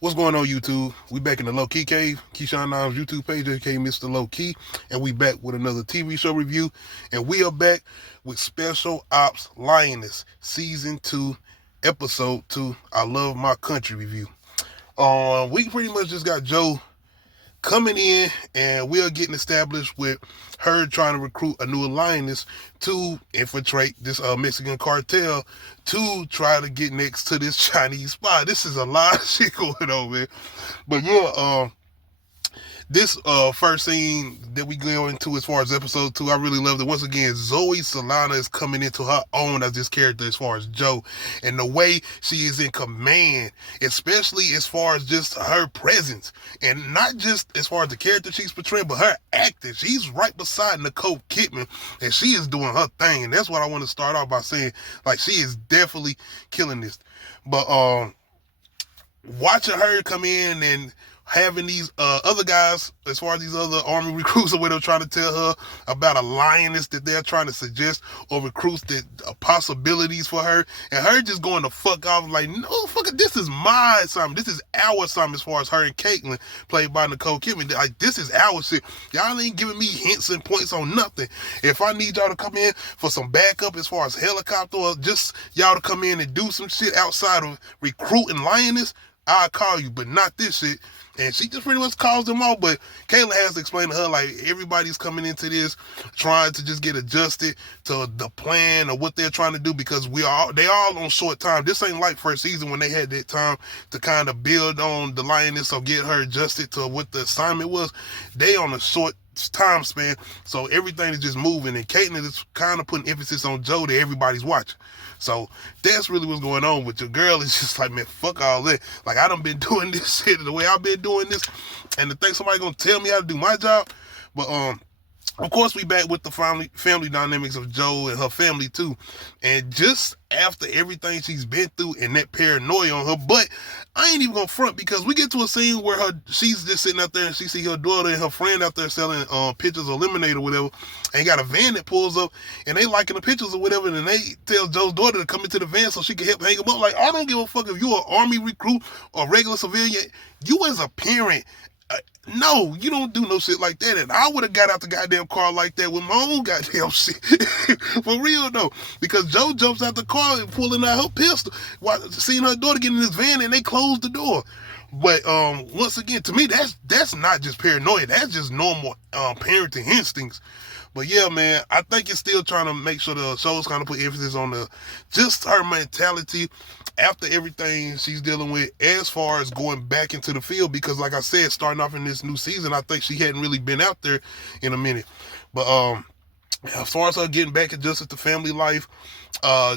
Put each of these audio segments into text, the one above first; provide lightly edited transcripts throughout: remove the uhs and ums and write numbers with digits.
What's going on, YouTube? We back in the Low Key Cave, Keyshawn Nimes YouTube page, aka Mr. Low Key, and we back with another TV show review. And we are back with Special Ops Lioness, Season 2, Episode 2, I Love My Country review. We pretty much just got Joe coming in, and we are getting established with her trying to recruit a new lioness to infiltrate this Mexican cartel to try to get next to this Chinese spy. This is a lot of shit going on, man. But yeah, this first scene that we go into as far as episode 2, I really loved it. Once again, Zoe Saldana is coming into her own as this character as far as Joe, and the way she is in command, especially as far as just her presence, and not just as far as the character she's portraying, but her acting. She's right beside Nicole Kidman, and she is doing her thing, and that's what I want to start off by saying. Like, she is definitely killing this. But watching her come in and having these other guys, as far as these other army recruits or whatever, trying to tell her about a lioness that they're trying to suggest or recruits that possibilities for her, and her just going the fuck off like, no, fuck it, this is my assignment, this is our assignment, as far as her and Caitlin, played by Nicole Kidman. Like, this is our shit. Y'all ain't giving me hints and points on nothing. If I need y'all to come in for some backup as far as helicopter, or just y'all to come in and do some shit outside of recruiting lioness, I'll call you, but not this shit. And she just pretty much calls them off. But Kayla has to explain to her, like, everybody's coming into this trying to just get adjusted to the plan or what they're trying to do, because they all on short time. This ain't like first season when they had that time to kind of build on the lioness or get her adjusted to what the assignment was. They on a short time span, so everything is just moving, and Caitlin is kind of putting emphasis on Joe that everybody's watching. So that's really what's going on with your girl. Is just like, man, fuck all that. Like, I done been doing this shit the way I've been doing this, and to think somebody gonna tell me how to do my job. But of course, we back with the family dynamics of Joe and her family too. And just after everything she's been through and that paranoia on her, but I ain't even gonna front, because we get to a scene where she's just sitting out there and she see her daughter and her friend out there selling pictures of lemonade or whatever, and got a van that pulls up and they liking the pictures or whatever, and they tell Joe's daughter to come into the van so she can help hang them up. Like, I don't give a fuck if you're an army recruit or regular civilian. You as a parent, no, you don't do no shit like that. And I would have got out the goddamn car like that with my own goddamn shit. For real though. Because Joe jumps out the car and pulling out her pistol, seeing her daughter get in this van, and they close the door. But once again, to me, that's not just paranoia. That's just normal parenting instincts. But yeah, man, I think it's still trying to make sure the show's kind of put emphasis on just her mentality after everything she's dealing with as far as going back into the field. Because like I said, starting off in this new season, I think she hadn't really been out there in a minute. But as far as her getting back adjusted to family life,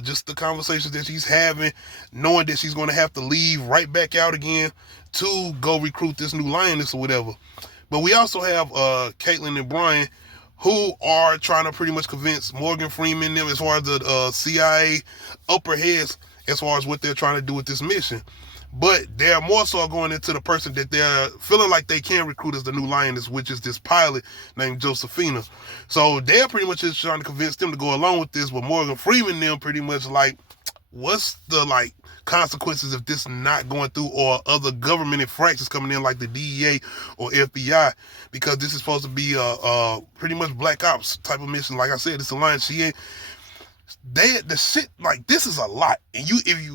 just the conversations that she's having, knowing that she's going to have to leave right back out again to go recruit this new lioness or whatever. But we also have Caitlin and Brian, who are trying to pretty much convince Morgan Freeman them, as far as the CIA upper heads, as far as what they're trying to do with this mission. But they're more so going into the person that they're feeling like they can recruit as the new lioness, which is this pilot named Josephina. So they're pretty much just trying to convince them to go along with this, but Morgan Freeman them pretty much like, what's the consequences if this not going through, or other government infractions coming in like the DEA or FBI, because this is supposed to be a pretty much black ops type of mission. Like I said, it's a line. The shit, like, this is a lot, and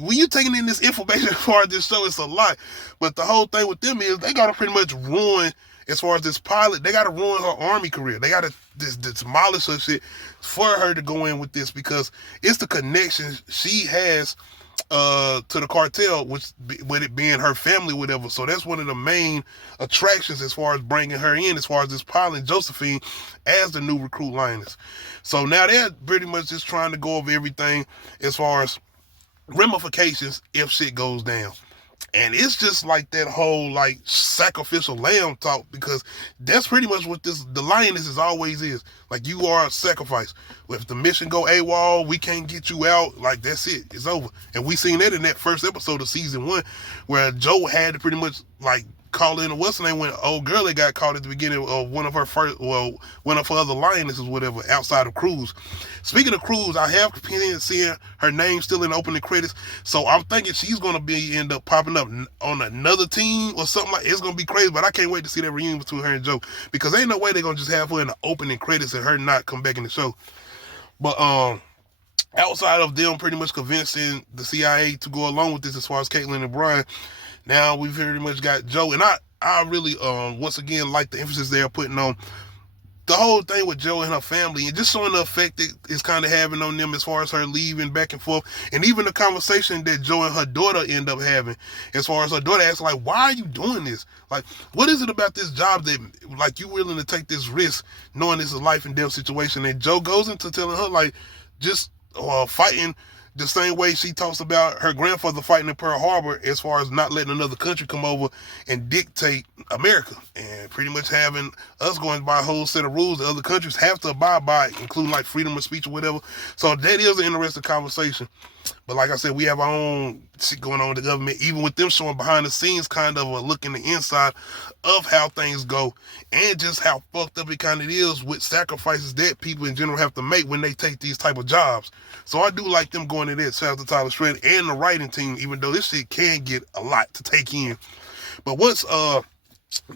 when you taking in this information as far as this show, it's a lot. But the whole thing with them is they gotta pretty much ruin, as far as this pilot, they gotta ruin her army career. They gotta demolish her shit for her to go in with this, because it's the connection she has to the cartel, with it being her family, whatever. So that's one of the main attractions as far as bringing her in, as far as this pilot Josephine as the new recruit lioness. So now they're pretty much just trying to go over everything as far as ramifications if shit goes down. And it's just like that whole sacrificial lamb talk, because that's pretty much what the lioness always is. Like, you are a sacrifice. If the mission go AWOL, we can't get you out. Like, that's it. It's over. And we seen that in that first episode of season 1, where Joe had to pretty much call in what's her name when old girl that got caught at the beginning of one of her other lionesses, whatever, outside of Cruz. Speaking of Cruz, I have been seeing her name still in the opening credits, so I'm thinking she's gonna end up popping up on another team or something like. It's gonna be crazy, but I can't wait to see that reunion between her and Joe, because ain't no way they're gonna just have her in the opening credits and her not come back in the show. But outside of them pretty much convincing the CIA to go along with this as far as Caitlyn and Brian, now we've pretty much got Joe. And I really once again like the emphasis they're putting on the whole thing with Joe and her family, and just showing the effect it is kind of having on them as far as her leaving back and forth, and even the conversation that Joe and her daughter end up having, as far as her daughter asks, like, why are you doing this? Like, what is it about this job that, like, you willing to take this risk knowing this is a life and death situation? And Joe goes into telling her, like, just fighting the same way she talks about her grandfather fighting in Pearl Harbor, as far as not letting another country come over and dictate America, and pretty much having us going by a whole set of rules that other countries have to abide by, including like freedom of speech or whatever. So that is an interesting conversation. But like I said, we have our own shit going on with the government, even with them showing behind the scenes kind of a look in the inside of how things go, and just how fucked up it kind of is with sacrifices that people in general have to make when they take these type of jobs. So I do like them going in there. Shout out to Tyler Shred and the writing team, even though this shit can get a lot to take in. But once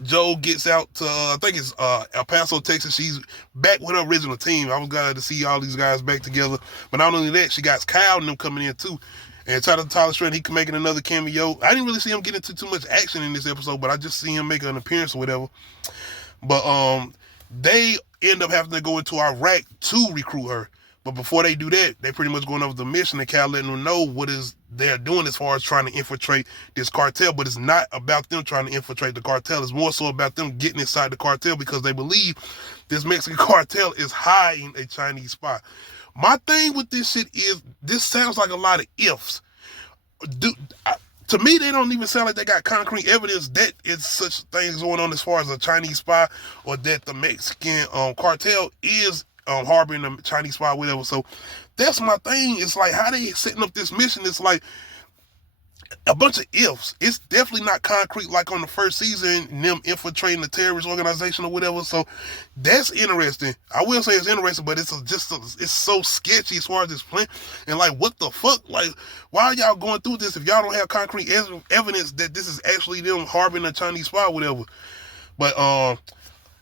Joe gets out to, I think it's El Paso, Texas. She's back with her original team. I was glad to see all these guys back together. But not only that, she got Kyle and them coming in too. And shout out to Tyler Stratton, he making another cameo. I didn't really see him get into too much action in this episode, but I just see him make an appearance or whatever. But they end up having to go into Iraq to recruit her. But before they do that, they pretty much going over the mission, and Cal letting them know what is they're doing as far as trying to infiltrate this cartel. But it's not about them trying to infiltrate the cartel. It's more so about them getting inside the cartel, because they believe this Mexican cartel is hiding a Chinese spy. My thing with this shit is, this sounds like a lot of ifs. To me, they don't even sound like they got concrete evidence that it's such things going on as far as a Chinese spy, or that the Mexican cartel is harboring a Chinese spy, whatever. So that's my thing. It's like, how they setting up this mission? It's like a bunch of ifs. It's definitely not concrete like on the first season, them infiltrating the terrorist organization or whatever. So that's interesting. I will say it's interesting, but it's so sketchy as far as this plan. And like, what the fuck? Like, why are y'all going through this if y'all don't have concrete evidence that this is actually them harboring a Chinese spy or whatever? But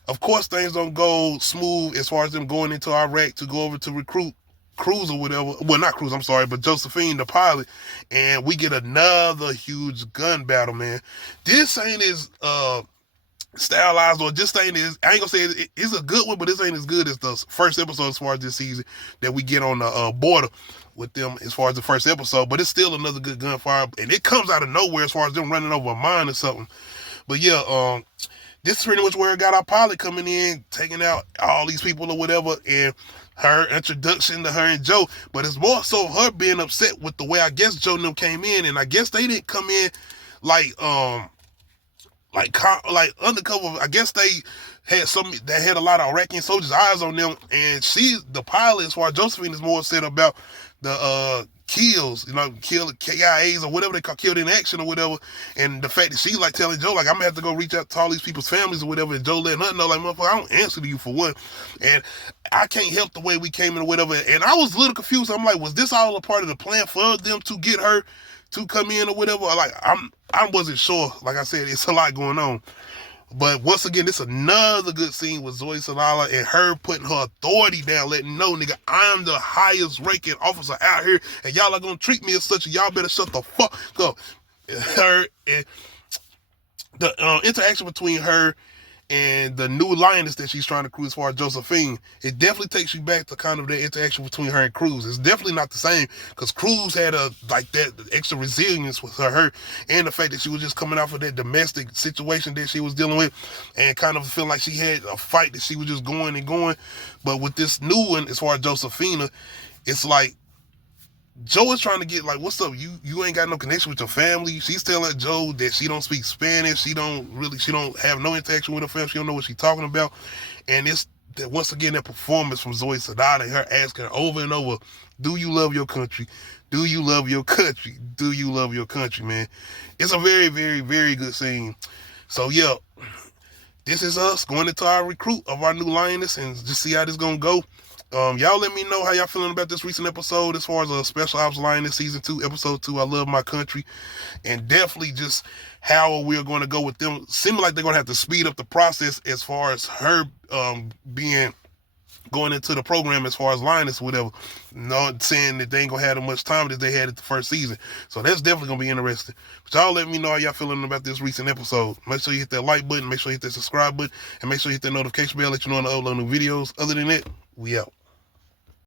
of course, things don't go smooth as far as them going into Iraq to go over to recruit Cruz or whatever. Well, not Cruz, I'm sorry, but Josephine, the pilot. And we get another huge gun battle, man. This ain't as stylized, or just ain't as, I ain't gonna say it's a good one, but this ain't as good as the first episode as far as this season that we get on the border with them as far as the first episode. But it's still another good gunfire, and it comes out of nowhere as far as them running over a mine or something. But yeah, this is pretty much where it got our pilot coming in, taking out all these people or whatever, and her introduction to her and Joe. But it's more so her being upset with the way, I guess, Joe and them came in, and I guess they didn't come in like undercover. I guess they had a lot of Iraqi soldiers' eyes on them, and she's the pilot, as far as Josephine, is more upset about the kills, kill KIAs or whatever they call killed in action or whatever, and the fact that she like telling Joe, like, I'm gonna have to go reach out to all these people's families or whatever, and Joe letting her know, like, motherfucker, I don't answer to you for one, and I can't help the way we came in or whatever. And I was a little confused. I'm like, was this all a part of the plan for them to get her to come in or whatever? Like, I wasn't sure. Like I said, it's a lot going on. But once again, this is another good scene with Zoe Salala and her putting her authority down, letting know, nigga, I'm the highest ranking officer out here, and y'all are gonna treat me as such, and y'all better shut the fuck up. Her and the interaction between her and the new Lioness that she's trying to recruit as far as Josephine, it definitely takes you back to kind of the interaction between her and Cruz. It's definitely not the same, because Cruz had that extra resilience with her, and the fact that she was just coming off of that domestic situation that she was dealing with, and kind of feel like she had a fight that she was just going and going. But with this new one, as far as Josephina, it's like Joe is trying to get, like, what's up? You ain't got no connection with your family. She's telling Joe that she don't speak Spanish. She don't have no interaction with her family. She don't know what she's talking about. And it's that, once again, that performance from Zoe Sadada, her asking her over and over, do you love your country? Do you love your country? Do you love your country, man? It's a very, very, very good scene. So yeah, this is us going into our recruit of our new Lioness and just see how this gonna go. Y'all let me know how y'all feeling about this recent episode as far as a Special Ops Lioness Season 2, Episode 2, I Love My Country. And definitely just how we're going to go with them. Seeming like they're going to have to speed up the process as far as her going into the program as far as Lioness, whatever. Not saying that they ain't going to have as much time as they had at the first season. So that's definitely going to be interesting. But y'all let me know how y'all feeling about this recent episode. Make sure you hit that like button, make sure you hit that subscribe button, and make sure you hit that notification bell, let you know when I upload new videos. Other than that, we out.